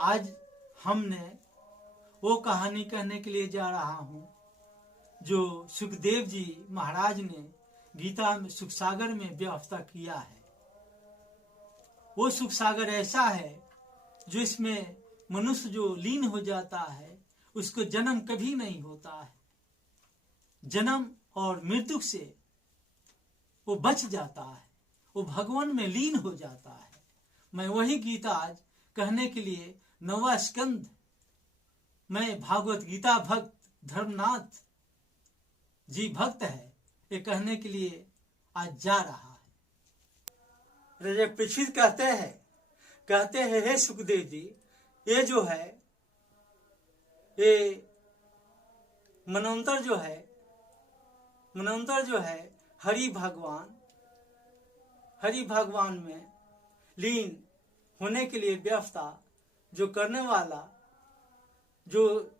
आज हमने वो कहानी कहने के लिए जा रहा हूँ जो सुखदेव जी महाराज ने गीता में सुख सागर में व्यवस्था किया है। वो सुख सागर ऐसा है जो इसमें मनुष्य जो लीन हो जाता है उसको जन्म कभी नहीं होता है, जन्म और मृत्यु से वो बच जाता है, वो भगवान में लीन हो जाता है। मैं वही गीता आज कहने के लिए 9वां स्कंद मैं भागवत गीता भक्त धर्मनाथ जी भक्त है ये कहने के लिए आज जा रहा है। राजा परीक्षित कहते हैं हे सुखदेव जी, ये जो है ये मनवंतर जो है हरि भगवान में लीन होने के लिए व्यवस्था जो करने वाला जो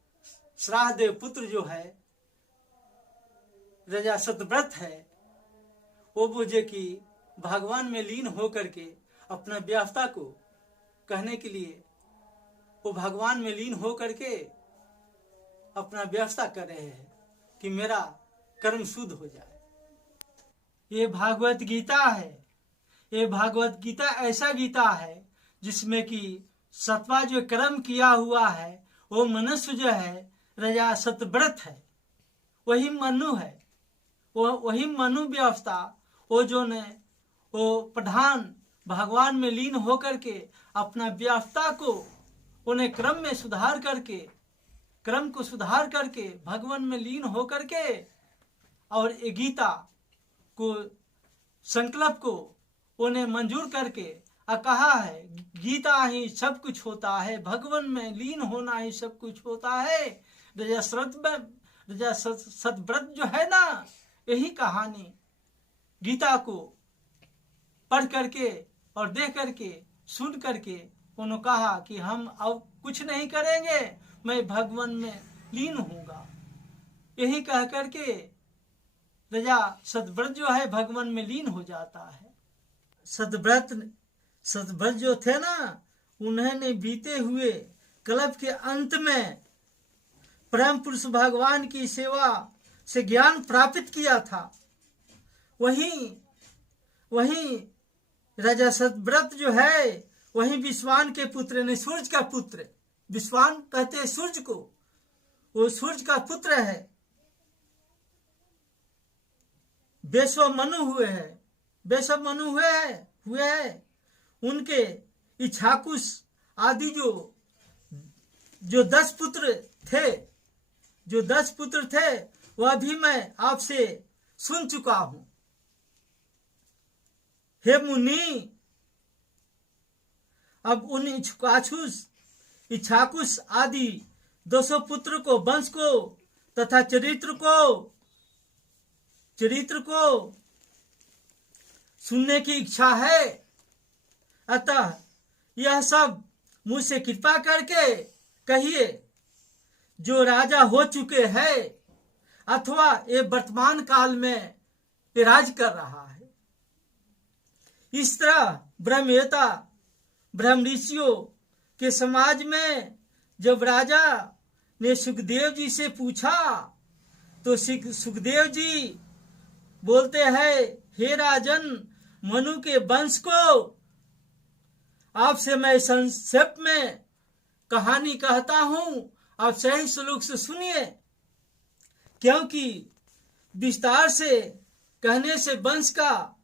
श्राद्धदेव पुत्र जो है राजा सतव्रत है, वो बुझे कि भगवान में लीन होकर के अपना व्यवस्था को कहने के लिए वो भगवान में लीन होकर के अपना व्यवस्था कर रहे हैं कि मेरा कर्म शुद्ध हो जाए। ये भागवत गीता है। ये भागवत गीता ऐसा गीता है जिसमें कि 7वां जो कर्म किया हुआ है वो मनुष्य जो है राजा सतव्रत है, वही मनु है, वही मनु व्यवस्था वो जो ने वो प्रधान भगवान में लीन होकर के अपना व्यवस्था को उन्हें क्रम को सुधार करके भगवान में लीन होकर के और ये गीता को संकल्प को उन्हें मंजूर करके कहा है गीता ही सब कुछ होता है, भगवान में लीन होना ही सब कुछ होता है। राजा सतव्रत जो है ना, यही कहानी गीता को पढ़ करके और देख करके सुन करके उन्होंने कहा कि हम अब कुछ नहीं करेंगे, मैं भगवान में लीन होऊंगा। यही कह करके राजा सतव्रत जो है भगवान में लीन हो जाता है। सतव्रत जो थे ना, उन्होंने बीते हुए कल्प के अंत में परम पुरुष भगवान की सेवा से ज्ञान प्राप्त किया था। वही राजा सतव्रत जो है वही विश्वान के पुत्र ने, सूर्य का पुत्र, विश्वान कहते हैं सूर्य को, वो सूर्य का पुत्र है। वैश्वमनु हुए हैं। उनके इच्छाकुश आदि जो 10 पुत्र थे वह भी मैं आपसे सुन चुका हूं। हे मुनि, अब उन इच्छाकुश आदि 200 पुत्र को, वंश को तथा चरित्र को सुनने की इच्छा है। अतः यह सब मुझसे कृपा करके कहिए जो राजा हो चुके हैं अथवा ये वर्तमान काल में राज कर रहा है। इस तरह ब्रह्म ऋषियों के समाज में जब राजा ने सुखदेव जी से पूछा तो सुखदेव जी बोलते हैं, हे राजन, मनु के वंश को आपसे मैं संक्षेप में कहानी कहता हूं, आप सही श्लोक से सुनिए, क्योंकि विस्तार से कहने से वंश का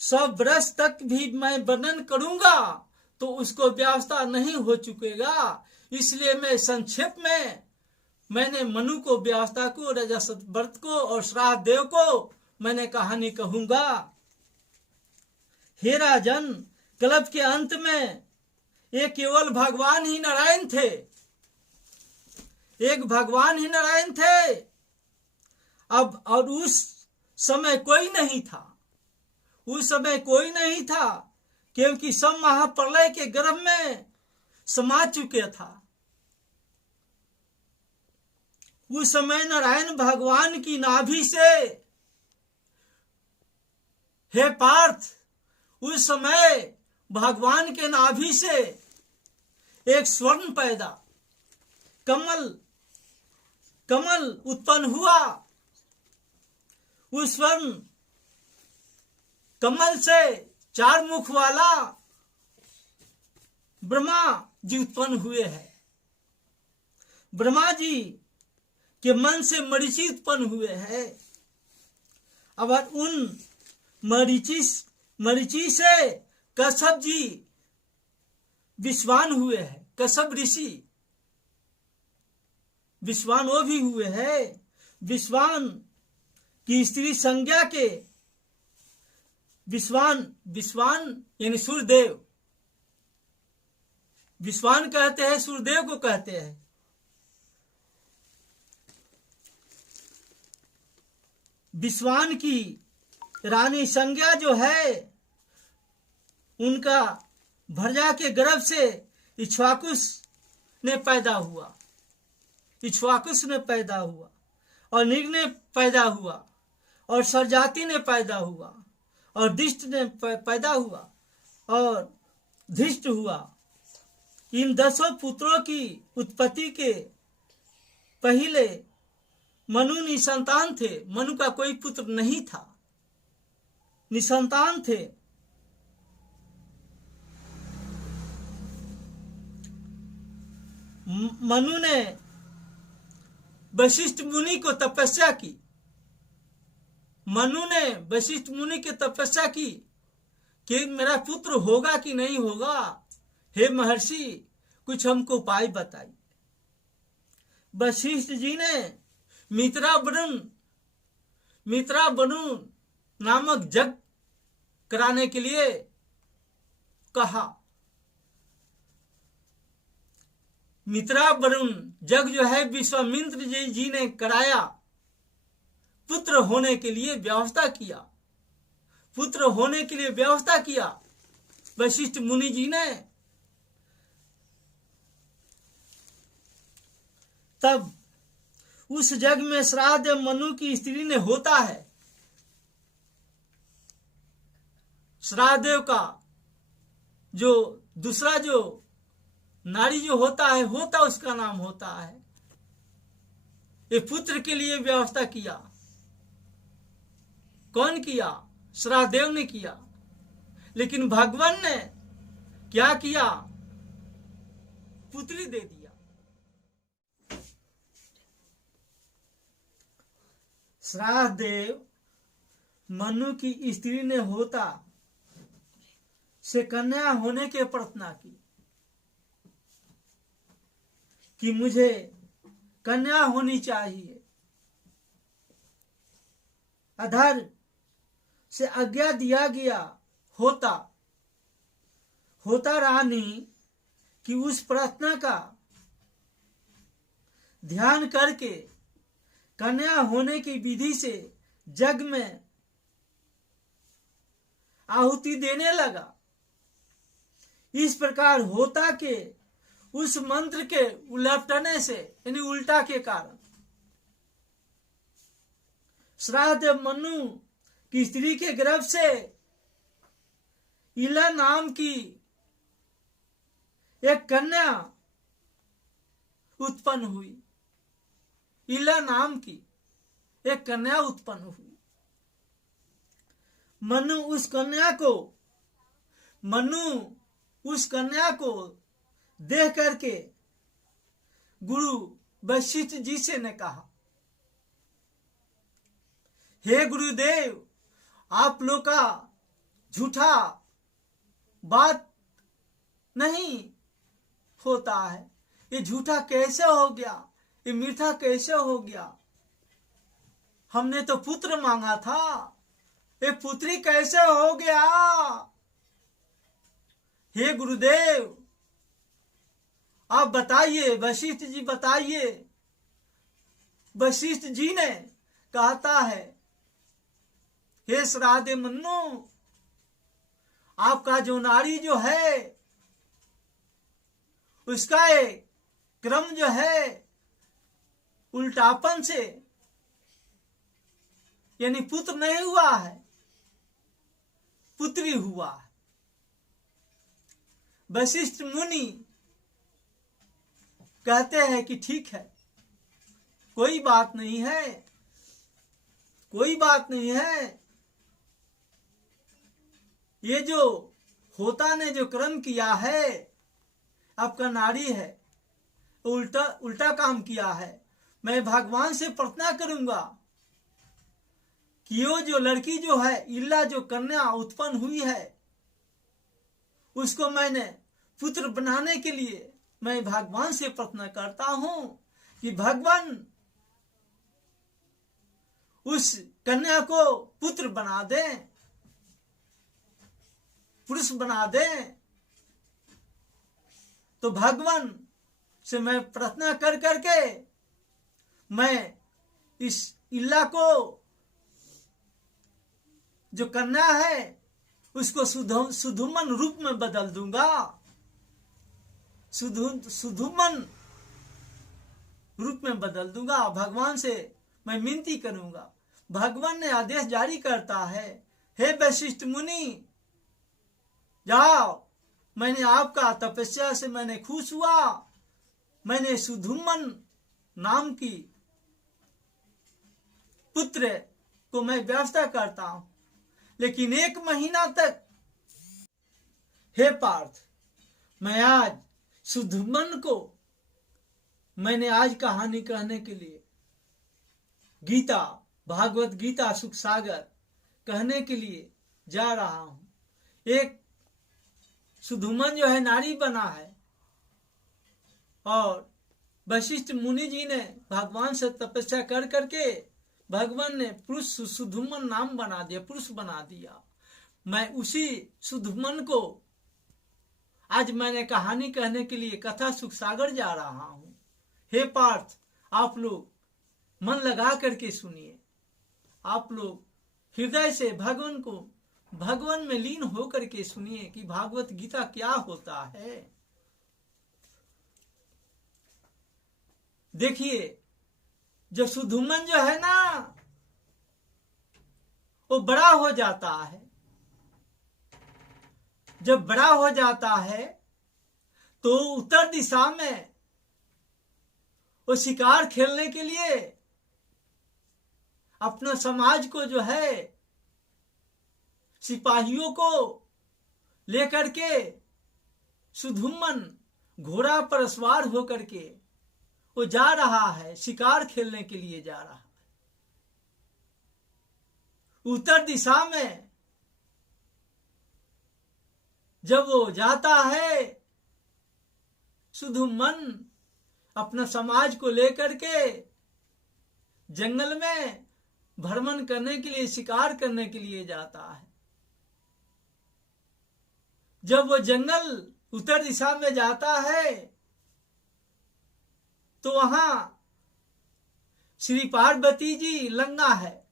100 वर्ष तक भी मैं वर्णन करूंगा तो उसको व्यवस्था नहीं हो चुकेगा। इसलिए मैं संक्षेप में मैंने मनु को, व्यवस्था को, राजा सतव्रत को और श्राद्धदेव को मैंने कहानी कहूंगा। हे राजन, कल्प के अंत में ये केवल भगवान ही नारायण थे, एक भगवान ही नारायण थे। अब और उस समय कोई नहीं था, क्योंकि सब महाप्रलय के गर्भ में समा चुके था। उस समय नारायण भगवान की नाभि से, हे पार्थ, उस समय भगवान के नाभि से एक स्वर्ण पैदा, कमल कमल उत्पन्न हुआ। उस स्वर्ण कमल से 4 मुख वाला ब्रह्मा जी उत्पन्न हुए हैं। ब्रह्मा जी के मन से मरीचि उत्पन्न हुए हैं। अब उन मरीचि से कश्यप जी विश्वान हुए हैं। कश्यप ऋषि विश्वान वो भी हुए हैं। विश्वान की स्त्री संज्ञा के विश्वान यानी सूर्यदेव, विश्वान कहते हैं, सूर्यदेव को कहते हैं। विश्वान की रानी संज्ञा जो है, उनका भरजा के गर्भ से इक्ष्वाकुस ने पैदा हुआ। इक्ष्वाकुस ने पैदा हुआ और निग ने पैदा हुआ और सरजाति ने पैदा हुआ और दिष्ट ने पैदा हुआ और धिष्ट हुआ। इन 10 पुत्रों की उत्पत्ति के पहले मनु निसंतान थे। मनु का कोई पुत्र नहीं था, निसंतान थे। मनु ने वशिष्ठ मुनि को तपस्या की। मनु ने वशिष्ठ मुनि की तपस्या की कि मेरा पुत्र होगा कि नहीं होगा, हे महर्षि कुछ हमको उपाय बताइए। वशिष्ठ जी ने मित्रा वरुण नामक यज्ञ कराने के लिए कहा। मित्रा वरुण यज्ञ जो है विश्वामित्र जी ने कराया। पुत्र होने के लिए व्यवस्था किया। पुत्र होने के लिए व्यवस्था किया वशिष्ठ मुनि जी ने। तब उस यज्ञ में श्राद्ध मनु की स्त्री ने होता है। श्राद्ध का जो दूसरा जो नारी जो होता है, उसका नाम होता है। ये पुत्र के लिए व्यवस्था किया। कौन किया? श्राद्धदेव ने किया। लेकिन भगवान ने क्या किया? पुत्री दे दिया। श्राद्धदेव मनु की स्त्री ने होता से कन्या होने की प्रार्थना की कि मुझे कन्या होनी चाहिए। अधर से आज्ञा दिया गया। होता रानी कि उस प्रार्थना का ध्यान करके कन्या होने की विधि से जग में आहुति देने लगा। इस प्रकार होता के उस मंत्र के उलटने से यानी उल्टा के कारण श्राद्ध मनु की स्त्री के गर्भ से इला नाम की एक कन्या उत्पन्न हुई। इला नाम की एक कन्या उत्पन्न हुई। मनु उस कन्या को देख करके गुरु वशिष्ठ जी से ने कहा, हे गुरुदेव, आप लोग का झूठा बात नहीं होता है। ये झूठा कैसे हो गया? ये मीठा कैसे हो गया? हमने तो पुत्र मांगा था, ये पुत्री कैसे हो गया? हे गुरुदेव आप बताइए, वशिष्ठ जी बताइए। वशिष्ठ जी ने कहता है, हे श्राद्ध मनु, आपका जो नारी जो है उसका एक क्रम जो है उल्टापन से यानी पुत्र नहीं हुआ है, पुत्री हुआ है। वशिष्ठ मुनि कहते हैं कि ठीक है, कोई बात नहीं है, कोई बात नहीं है, ये जो होता ने जो कर्म किया है, आपका नारी है, उल्टा उल्टा काम किया है। मैं भगवान से प्रार्थना करूंगा कि वो जो लड़की जो है, इल्ला जो कन्या उत्पन्न हुई है, उसको मैंने पुत्र बनाने के लिए मैं भगवान से प्रार्थना करता हूं कि भगवान उस कन्या को पुत्र बना दे, पुरुष बना दे। तो भगवान से मैं प्रार्थना कर करके मैं इस इल्ला को जो कन्या है उसको सुधुमन रूप में बदल दूंगा, सुधुमन रूप में बदल दूंगा। भगवान से मैं विनती करूंगा। भगवान ने आदेश जारी करता है, हे वशिष्ठ मुनि जाओ, मैंने आपका तपस्या से मैंने खुश हुआ, मैंने सुधुमन नाम की पुत्र को मैं व्यवस्था करता हूं, लेकिन 1 महीना तक हे पार्थ, मैं आज सुधुमन को मैंने आज कहानी कहने के लिए गीता, भागवत गीता सुख सागर कहने के लिए जा रहा हूं। एक सुधुमन जो है नारी बना है और वशिष्ठ मुनि जी ने भगवान से तपस्या कर करके भगवान ने पुरुष सुधुमन नाम बना दिया, पुरुष बना दिया। मैं उसी सुधुमन को आज मैंने कहानी कहने के लिए कथा सुख सागर जा रहा हूं। हे पार्थ, आप लोग मन लगा करके सुनिए, आप लोग हृदय से भगवान में लीन होकर के सुनिए कि भागवत गीता क्या होता है। देखिए, जब सुधुमन जो है ना वो बड़ा हो जाता है, जब बड़ा हो जाता है तो उत्तर दिशा में वो शिकार खेलने के लिए अपना समाज को जो है सिपाहियों को लेकर के सुधुमन घोड़ा पर सवार होकर के वो जा रहा है, शिकार खेलने के लिए जा रहा है। उत्तर दिशा में जब वो जाता है, सुधुमन अपना समाज को लेकर के जंगल में भ्रमण करने के लिए, शिकार करने के लिए जाता है। जब वो जंगल उत्तर दिशा में जाता है तो वहां श्री पार्वती जी लंगा है।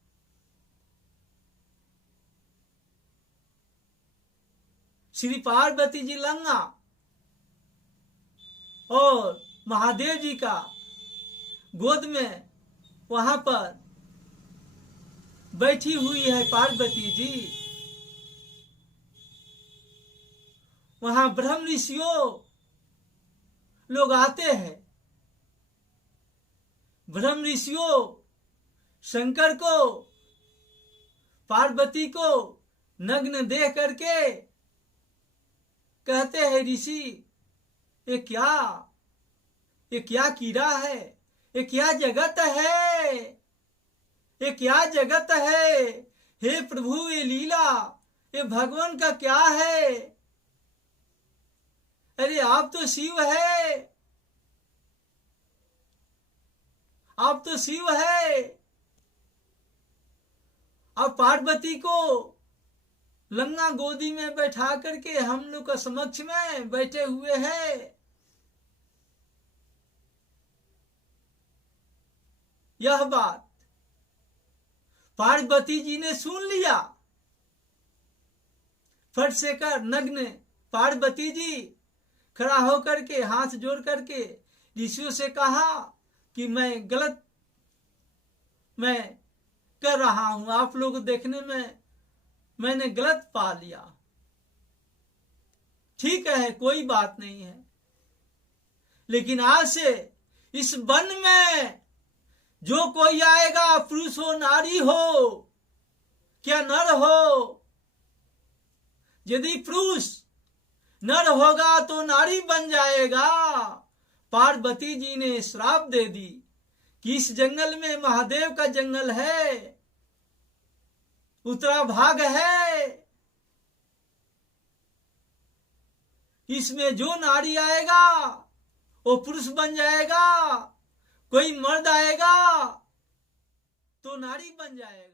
श्री पार्वती जी लंगा और महादेव जी का गोद में वहां पर बैठी हुई है पार्वती जी। वहां ब्रह्म ऋषियों लोग आते हैं। ब्रह्म ऋषियों शंकर को, पार्वती को नग्न देख करके कहते हैं, ऋषि ये क्या कीड़ा है, ये क्या जगत है, ये क्या जगत है, हे प्रभु ये लीला, ये भगवान का क्या है। अरे आप तो शिव है, आप तो शिव है। अब पार्वती को लंगा गोदी में बैठा करके हम लोग का समक्ष में बैठे हुए हैं। यह बात पार्वती जी ने सुन लिया। फट से कर नग्न पार्वती जी खड़ा होकर के हाथ जोड़ करके ऋषियों से कहा कि मैं कर रहा हूं, आप लोग देखने में मैंने गलत पा लिया। ठीक है, कोई बात नहीं है, लेकिन आज से इस वन में जो कोई आएगा, पुरुष हो नारी हो, क्या नर हो, यदि पुरुष नर होगा तो नारी बन जाएगा। पार्वती जी ने श्राप दे दी कि इस जंगल में महादेव का जंगल है, उत्तरा भाग है, इसमें जो नारी आएगा वो पुरुष बन जाएगा, कोई मर्द आएगा तो नारी बन जाएगा।